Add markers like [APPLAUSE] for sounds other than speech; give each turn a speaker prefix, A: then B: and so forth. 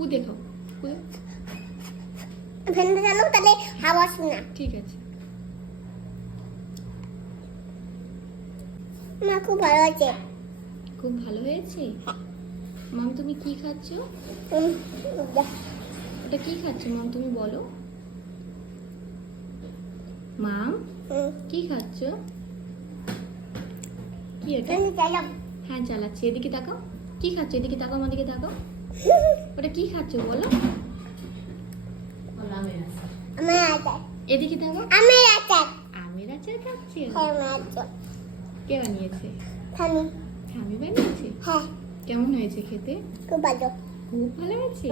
A: খুলে
B: ফ্যানটা চালু তাহলে হাওয়া আসবে না।
A: ঠিক আছে।
B: মা খুব ভালো আছে
A: খুব ভালো হয়েছে? মাম তুমি কি খাচ্ছ? ওটা কি খাচ্ছ? মাম তুমি বলো। মাম কি খাচ্ছ? কি এটা? হ্যাঁ চালাচ্ছি এদিকে তাকাও। কি খাচ্ছ? এদিকে তাকাও আমাদিকে তাকাও। [LAUGHS] ওটা কি খাচ্ছ বলো?
B: আমার আছে
A: এদিকে থাকো
B: আমার আচার।
A: আমের আচার খাচ্ছ?
B: হ্যাঁ আছে
A: কে বানিয়েছে?
B: থামি।
A: আমি বানিয়েছি?
B: হ্যাঁ।
A: কেমন হয়েছে খেতে?
B: খুব ভালো।
A: খুব ভালো হয়েছে।